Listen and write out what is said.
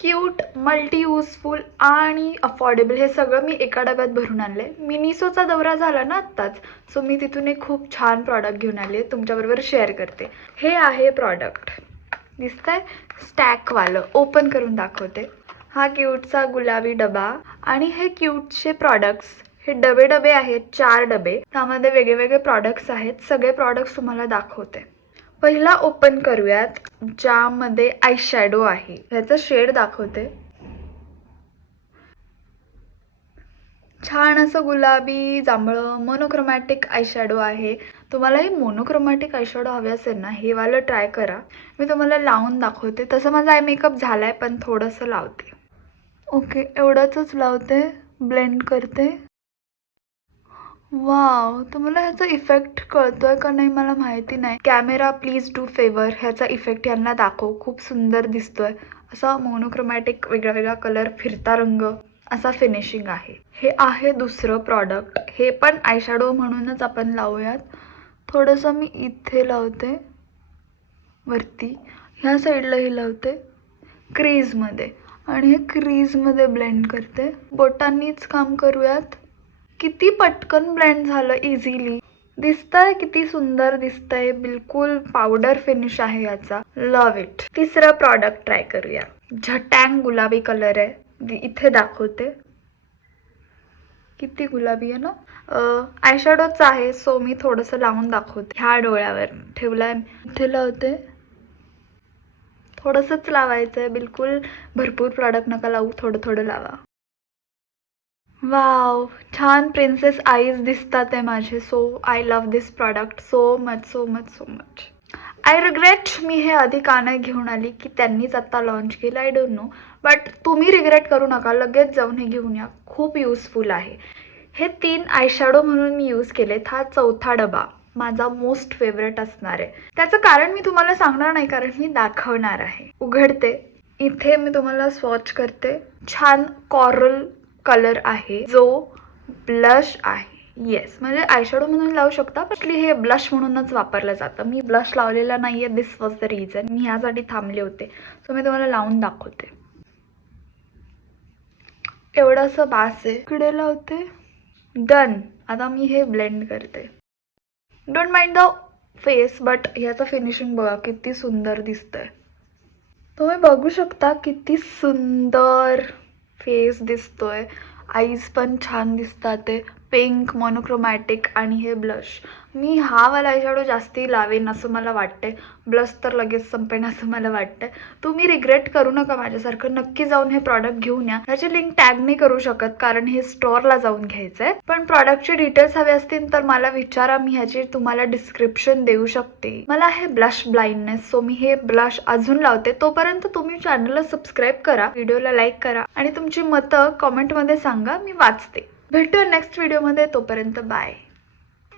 Cute, multi useful आणि affordable हे सगळं मी एका डब्यात भरून आणले. मिनिसोचा दौरा झाला ना आत्ताच, सो मी तिथून एक खूप छान प्रॉडक्ट घेऊन आले, तुमच्याबरोबर शेअर करते. हे आहे प्रॉडक्ट, दिसतंय स्टॅकवालं. ओपन करून दाखवते. हा क्यूटचा गुलाबी डबा आणि हे क्यूटचे प्रॉडक्ट्स. हे डबे आहेत, 4 डबे. त्यामध्ये वेगवेगळे प्रॉडक्ट्स आहेत. सगळे प्रॉडक्ट्स तुम्हाला दाखवते. पहिला ओपन करूयात, ज्यामध्ये आय शॅडो आहे. ह्याचं शेड दाखवते. छान असं गुलाबी जांभळं मोनोक्रोमॅटिक आय शॅडो आहे. तुम्हालाही मोनोक्रोमॅटिक आय शॅडो हवे असेल ना, हे वालं ट्राय करा. मी तुम्हाला लावून दाखवते. तसं माझा आय मेकअप झालाय, पण थोडंसं लावते. ओके, एवढंच लावते, ब्लेंड करते. वाव, तुम्हाला ह्याचा इफेक्ट कळतोय का नाही मला माहिती नाही. कॅमेरा प्लीज डू फेवर, ह्याचा इफेक्ट यांना दाखव. खूप सुंदर दिसतोय. असा मोनोक्रोमॅटिक वेगळा वेगळा कलर, फिरता रंग, असा फिनिशिंग आहे. हे आहे दुसरं प्रॉडक्ट. हे पण आयशॅडो म्हणूनच आपण लावूयात. थोडंसं मी इथे लावते, वरती ह्या साईडलाही लावते, क्रीजमध्ये, आणि हे क्रीजमध्ये ब्लेंड करते. बोटांनीच काम करूयात. किती पटकन ब्लेंड झालं, इझिली. दिसतंय किती सुंदर दिसतंय. बिलकुल पावडर फिनिश आहे याचा. लव इट. तिसरं प्रॉडक्ट ट्राय करूया. झटँग गुलाबी कलर आहे, इथे दाखवते. किती गुलाबी आहे ना. आयशॅडोच आहे, सो मी थोडंसं लावून दाखवते. ह्या डोळ्यावर ठेवलाय, इथे लावते. थोडंसंच लावायचं आहे, बिलकुल भरपूर प्रॉडक्ट नका लावू, थोडं थोडं लावा. वाव, छान प्रिन्सेस आईज दिसतात आहे माझे. So I love this product so much so much so much. I regret मी हे आधी का नाही घेऊन आली, की त्यांनीच आत्ता लॉन्च केलं. आय डोंट नो, बट तुम्ही रिग्रेट करू नका, लगेच जाऊन हे घेऊन या. खूप युजफुल आहे. हे 3 आयशॅडो म्हणून मी यूज केलेत. हा 4था डबा माझा मोस्ट फेवरेट असणार आहे. त्याचं कारण मी तुम्हाला सांगणार नाही, कारण मी दाखवणार आहे. उघडते. इथे मी तुम्हाला स्वॉच करते. छान कॉरल कलर आहे, जो ब्लश आहे. येस, म्हणजे आयशॅडो म्हणून लावू शकता, पण हे ब्लश म्हणूनच वापरलं जातं. मी ब्लश लावलेला नाहीये, दिस वॉज द रिझन. मी ह्यासाठी थांबले होते. सो मी तुम्हाला लावून दाखवते. एवढंसं बास आहे. इकडे लावते. डन. आता मी हे ब्लेंड करते. Don't mind the face, but ह्याचं फिनिशिंग बघा किती सुंदर दिसतंय. तुम्ही बघू शकता किती सुंदर फेस दिसतोय. आईज पण छान दिसतात. ते पिंक मोनोक्रोमॅटिक आणि हे ब्लश. मी हा वाला आयशॅडो जास्ती लावेन असं मला वाटतंय. ब्लश तर लगेच संपेन असं मला वाटतंय. तुम्ही रिग्रेट करू नका माझ्यासारखं. नक्की जाऊन हे प्रॉडक्ट घेऊन या. ह्याची लिंक टॅग नाही करू शकत, कारण हे स्टोअरला जाऊन घ्यायचंय. पण प्रॉडक्टचे डिटेल्स हवे असतील तर मला विचारा, मी ह्याची तुम्हाला डिस्क्रिप्शन देऊ शकते. मला हे ब्लश ब्लाइंडनेस, सो मी हे ब्लश अजून लावते. तोपर्यंत तुम्ही चॅनलला सबस्क्राईब करा, व्हिडिओला लाईक करा आणि तुमची मतं कॉमेंटमध्ये सांगा, मी वाचते. भेटूया नेक्स्ट व्हिडिओमध्ये. तोपर्यंत बाय.